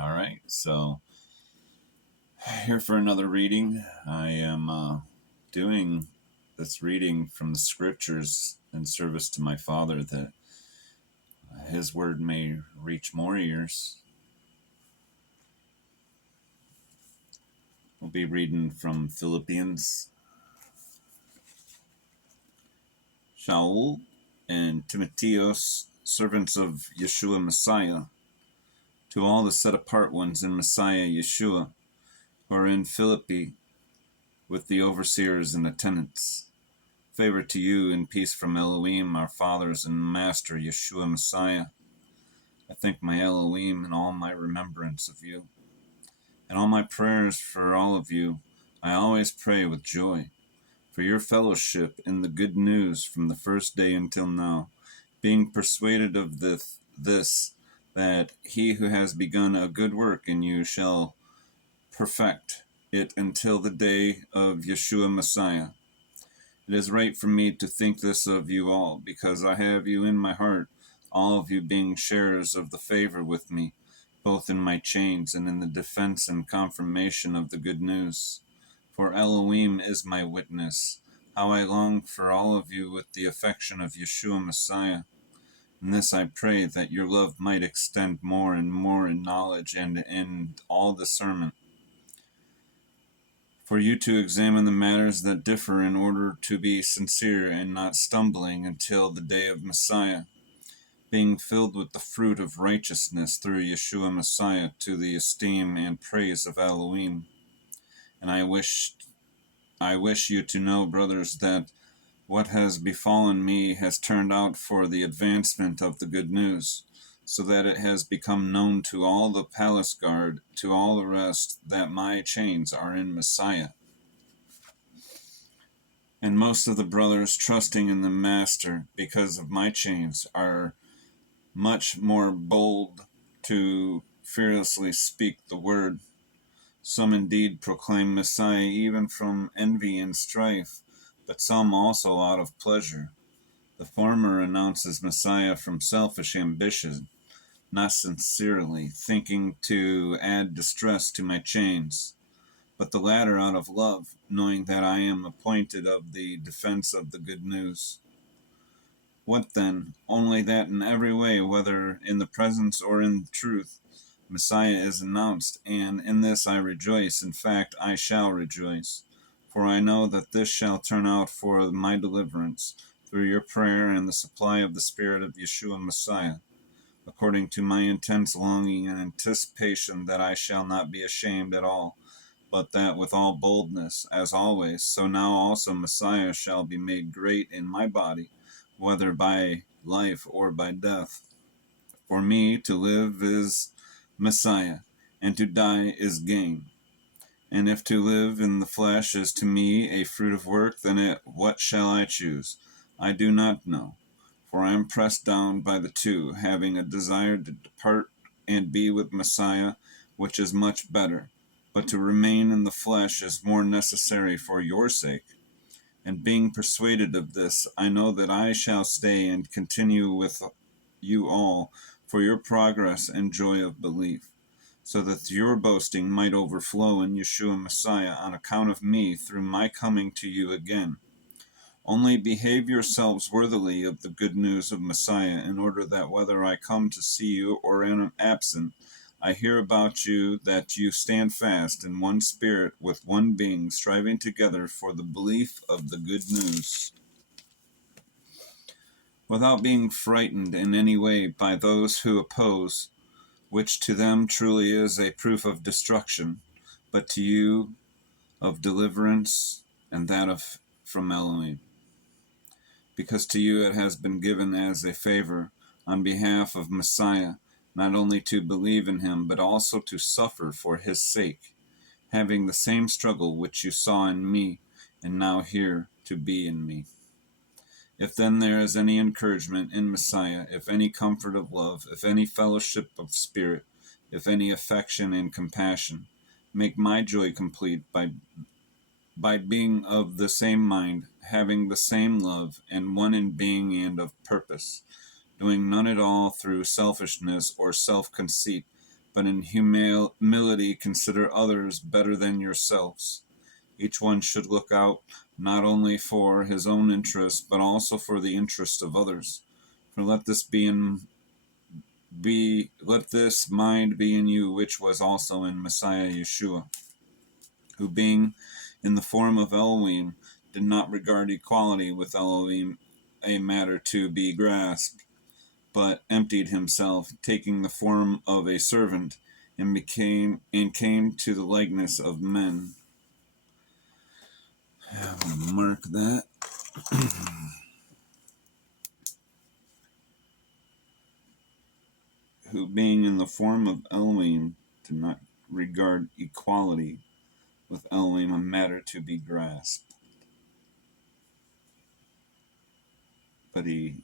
All right, so here for another reading. I am doing this reading from the scriptures in service to my Father, that His word may reach more ears. We'll be reading from Philipians. Shaul and Timotheos, servants of Yeshua Messiah, to all the set apart ones in Messiah Yeshua, who are in Philippi with the overseers and attendants. Favor to you and peace from Elohim, our fathers and Master Yeshua Messiah. I thank my Elohim in all my remembrance of you. And all my prayers for all of you, I always pray with joy, for your fellowship in the good news from the first day until now, being persuaded of this, that he who has begun a good work in you shall perfect it until the day of Yeshua Messiah. It is right for me to think this of you all, because I have you in my heart, all of you being sharers of the favor with me, both in my chains and in the defense and confirmation of the good news. For Elohim is my witness, how I long for all of you with the affection of Yeshua Messiah. In this I pray, that your love might extend more and more in knowledge and in all discernment, for you to examine the matters that differ, in order to be sincere and not stumbling until the day of Messiah, being filled with the fruit of righteousness through Yeshua Messiah, to the esteem and praise of Elohim. And I wish you to know, brothers, that what has befallen me has turned out for the advancement of the good news, so that it has become known to all the palace guard, to all the rest, that my chains are in Messiah. And most of the brothers, trusting in the Master because of my chains, are much more bold to fearlessly speak the word. Some indeed proclaim Messiah even from envy and strife, but some also out of pleasure. The former announces Messiah from selfish ambition, not sincerely, thinking to add distress to my chains, but the latter out of love, knowing that I am appointed of the defense of the good news. What then? Only that in every way, whether in the presence or in truth, Messiah is announced, and in this I rejoice. In fact, I shall rejoice, for I know that this shall turn out for my deliverance, through your prayer and the supply of the Spirit of Yeshua Messiah, according to my intense longing and anticipation, that I shall not be ashamed at all, but that with all boldness, as always, so now also Messiah shall be made great in my body, whether by life or by death. For me to live is Messiah, and to die is gain. And if to live in the flesh is to me a fruit of work, then what shall I choose? I do not know. For I am pressed down by the two, having a desire to depart and be with Messiah, which is much better. But to remain in the flesh is more necessary for your sake. And being persuaded of this, I know that I shall stay and continue with you all for your progress and joy of belief, so that your boasting might overflow in Yeshua Messiah on account of me through my coming to you again. Only behave yourselves worthily of the good news of Messiah, in order that whether I come to see you or am absent, I hear about you that you stand fast in one spirit, with one being, striving together for the belief of the good news, without being frightened in any way by those who oppose, which to them truly is a proof of destruction, but to you of deliverance, and that of from Elohim. Because to you it has been given as a favor, on behalf of Messiah, not only to believe in him, but also to suffer for his sake, having the same struggle which you saw in me, and now hear to be in me. If then there is any encouragement in Messiah, if any comfort of love, if any fellowship of spirit, if any affection and compassion, make my joy complete by being of the same mind, having the same love, and one in being and of purpose, doing none at all through selfishness or self-conceit, but in humility consider others better than yourselves. Each one should look out not only for his own interest, but also for the interest of others. For let this mind be in you, which was also in Messiah Yeshua, who being in the form of Elohim, did not regard equality with Elohim a matter to be grasped, but emptied himself, taking the form of a servant, and came to the likeness of men. I'm gonna mark that. Who being in the form of Elohim did not regard equality with Elohim a matter to be grasped, but he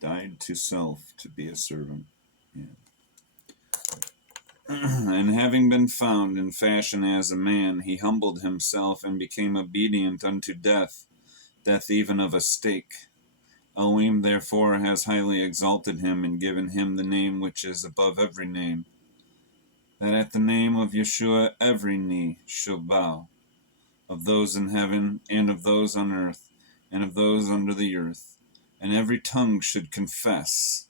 died to self to be a servant. Yeah. And having been found in fashion as a man, he humbled himself and became obedient unto death, death even of a stake. Elohim therefore has highly exalted him and given him the name which is above every name, that at the name of Yeshua every knee shall bow, of those in heaven and of those on earth and of those under the earth, and every tongue should confess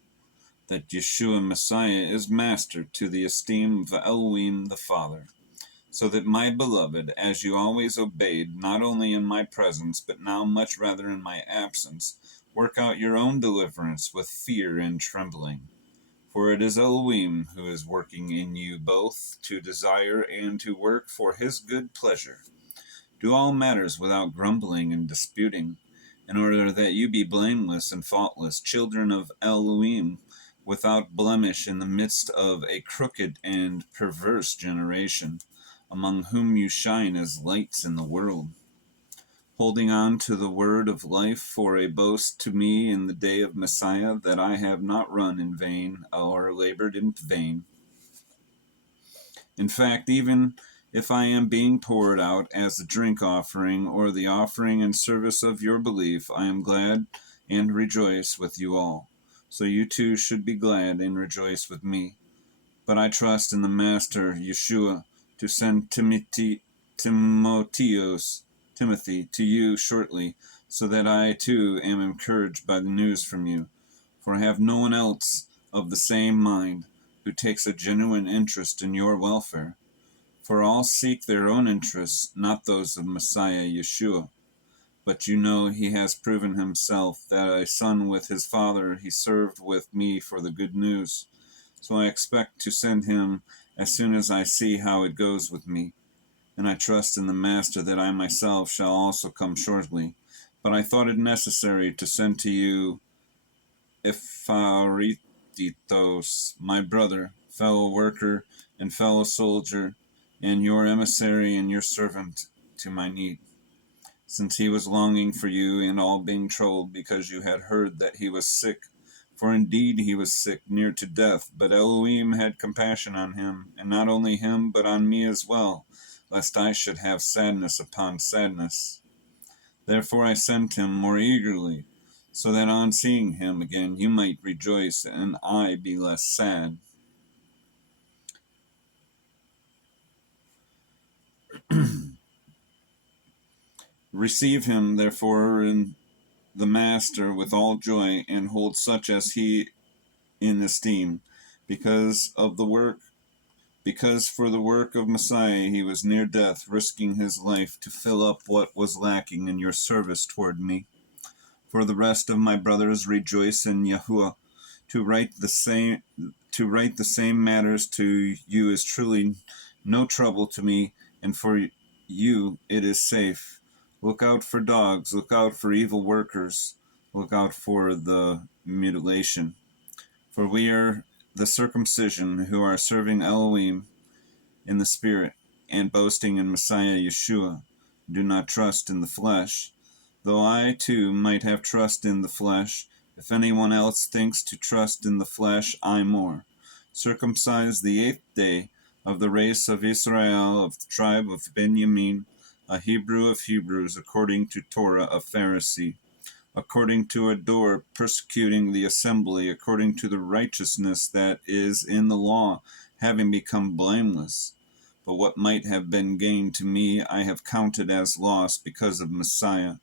that Yeshua Messiah is Master, to the esteem of Elohim the Father. So that, my beloved, as you always obeyed, not only in my presence, but now much rather in my absence, work out your own deliverance with fear and trembling. For it is Elohim who is working in you both to desire and to work for his good pleasure. Do all matters without grumbling and disputing, in order that you be blameless and faultless, children of Elohim, without blemish in the midst of a crooked and perverse generation, among whom you shine as lights in the world, holding on to the word of life for a boast to me in the day of Messiah, that I have not run in vain or labored in vain. In fact, even if I am being poured out as a drink offering or the offering and service of your belief, I am glad and rejoice with you all. So you too should be glad and rejoice with me. But I trust in the Master, Yeshua, to send Timothy to you shortly, so that I too am encouraged by the news from you. For I have no one else of the same mind who takes a genuine interest in your welfare. For all seek their own interests, not those of Messiah Yeshua. But you know he has proven himself that a son with his father he served with me for the good news. So I expect to send him as soon as I see how it goes with me. And I trust in the Master that I myself shall also come shortly. But I thought it necessary to send to you Epaphroditus, my brother, fellow worker, and fellow soldier, and your emissary and your servant to my need, since he was longing for you and all being troubled, because you had heard that he was sick. For indeed he was sick, near to death, but Elohim had compassion on him, and not only him, but on me as well, lest I should have sadness upon sadness. Therefore I sent him more eagerly, so that on seeing him again you might rejoice, and I be less sad. Receive him, therefore, in the Master with all joy, and hold such as he in esteem, because for the work of Messiah he was near death, risking his life to fill up what was lacking in your service toward me. For the rest of my brothers rejoice in Yahuwah. To write the same matters to you is truly no trouble to me, and for you it is safe. Look out for dogs, look out for evil workers, look out for the mutilation. For we are the circumcision who are serving Elohim in the Spirit, and boasting in Messiah Yeshua, do not trust in the flesh, though I too might have trust in the flesh. If anyone else thinks to trust in the flesh, I more. Circumcised the 8th day, of the race of Israel, of the tribe of Benjamin, a Hebrew of Hebrews, according to Torah, a Pharisee, according to a door, persecuting the assembly, according to the righteousness that is in the law, having become blameless. But what might have been gain to me I have counted as loss because of Messiah.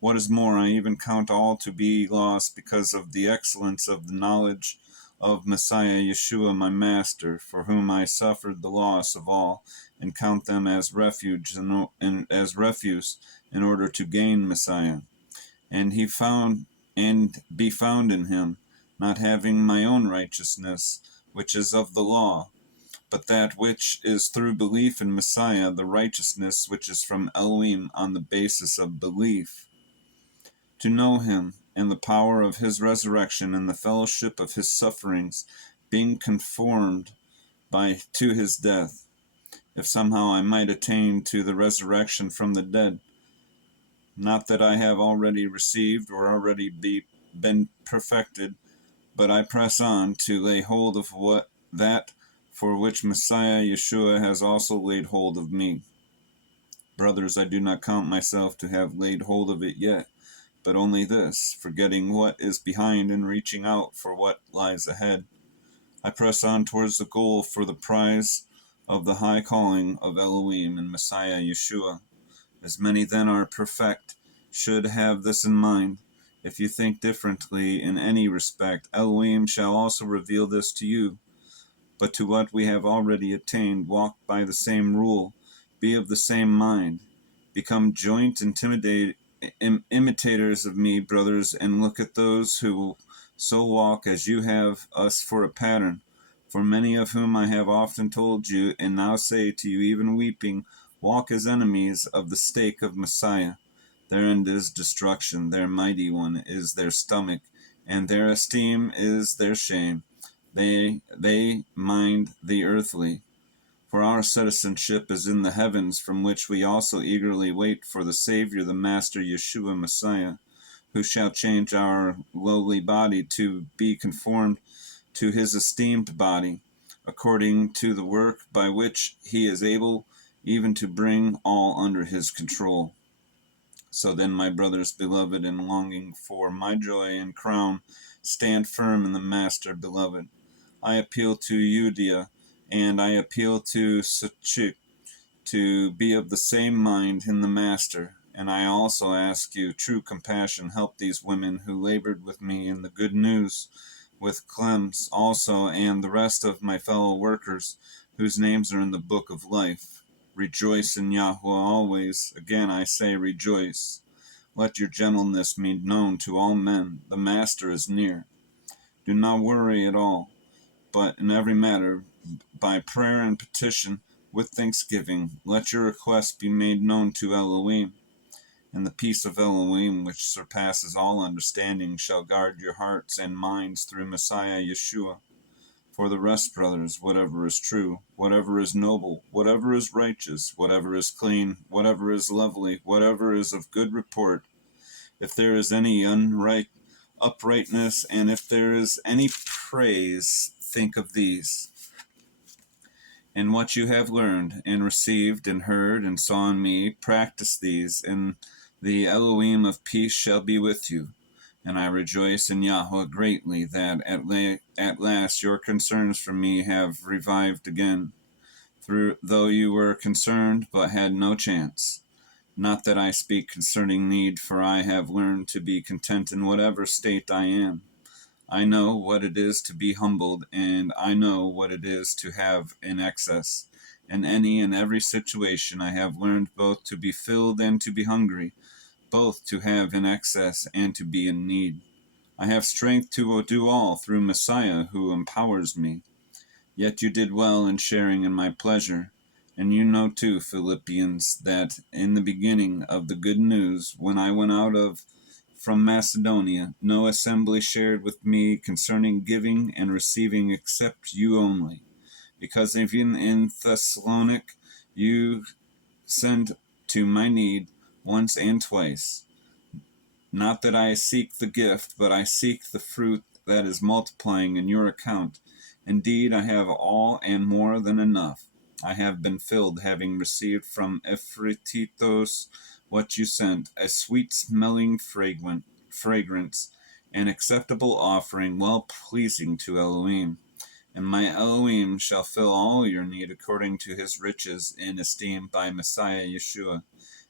What is more, I even count all to be lost because of the excellence of the knowledge of Messiah Yeshua my Master, for whom I suffered the loss of all, and count them as refuge and as refuse in order to gain Messiah. And he found and be found in him, not having my own righteousness, which is of the law, but that which is through belief in Messiah, the righteousness which is from Elohim on the basis of belief, to know him and the power of his resurrection and the fellowship of his sufferings, being conformed to his death, if somehow I might attain to the resurrection from the dead. Not that I have already received or already been perfected, but I press on to lay hold of that for which Messiah Yeshua has also laid hold of me. Brothers, I do not count myself to have laid hold of it yet, but only this, forgetting what is behind and reaching out for what lies ahead. I press on towards the goal for the prize of the high calling of Elohim and Messiah Yeshua. As many then are perfect should have this in mind. If you think differently in any respect, Elohim shall also reveal this to you. But to what we have already attained, walk by the same rule, be of the same mind, become joint imitators of me, brothers, and look at those who so walk as you have us for a pattern. For many of whom I have often told you, and now say to you, even weeping, walk as enemies of the stake of Messiah. Their end is destruction, their mighty one is their stomach, and their esteem is their shame. They mind the earthly. For our citizenship is in the heavens, from which we also eagerly wait for the Savior, the Master Yeshua Messiah, who shall change our lowly body to be conformed to his esteemed body, according to the work by which he is able even to bring all under his control. So then, my brothers beloved, and longing for my joy and crown, stand firm in the Master beloved. I appeal to Euodia, and I appeal to Suchik to be of the same mind in the Master. And I also ask you, true compassion, help these women who labored with me in the good news, with Clems also, and the rest of my fellow workers, whose names are in the book of life. Rejoice in Yahweh always. Again I say, rejoice. Let your gentleness be known to all men. The Master is near. Do not worry at all, but in every matter, by prayer and petition, with thanksgiving, let your requests be made known to Elohim. And the peace of Elohim, which surpasses all understanding, shall guard your hearts and minds through Messiah Yeshua. For the rest, brothers, whatever is true, whatever is noble, whatever is righteous, whatever is clean, whatever is lovely, whatever is of good report, if there is any uprightness, and if there is any praise, think of these. And what you have learned, and received, and heard, and saw in me, practice these, and the Elohim of peace shall be with you. And I rejoice in Yahweh greatly that at last your concerns for me have revived again, though you were concerned but had no chance. Not that I speak concerning need, for I have learned to be content in whatever state I am. I know what it is to be humbled, and I know what it is to have in excess. In any and every situation I have learned both to be filled and to be hungry, both to have in excess and to be in need. I have strength to do all through Messiah who empowers me. Yet you did well in sharing in my pleasure. And you know too, Philipians, that in the beginning of the good news, when I went out from Macedonia, no assembly shared with me concerning giving and receiving except you only, because even in Thessalonica you sent to my need once and twice. Not that I seek the gift, but I seek the fruit that is multiplying in your account. Indeed, I have all and more than enough. I have been filled, having received from Ephratitos what you sent, a sweet-smelling fragrance, an acceptable offering, well pleasing to Elohim. And my Elohim shall fill all your need according to his riches in esteem by Messiah Yeshua.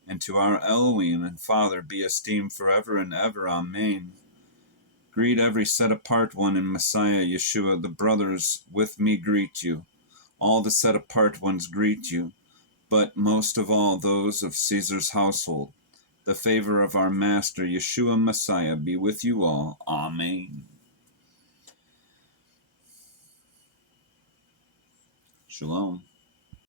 And to our Elohim and Father be esteemed forever and ever. Amen. Greet every set apart one in Messiah Yeshua. The brothers with me greet you. All the set apart ones greet you, but most of all those of Caesar's household. The favor of our Master Yeshua Messiah be with you all. Amen. Shalom.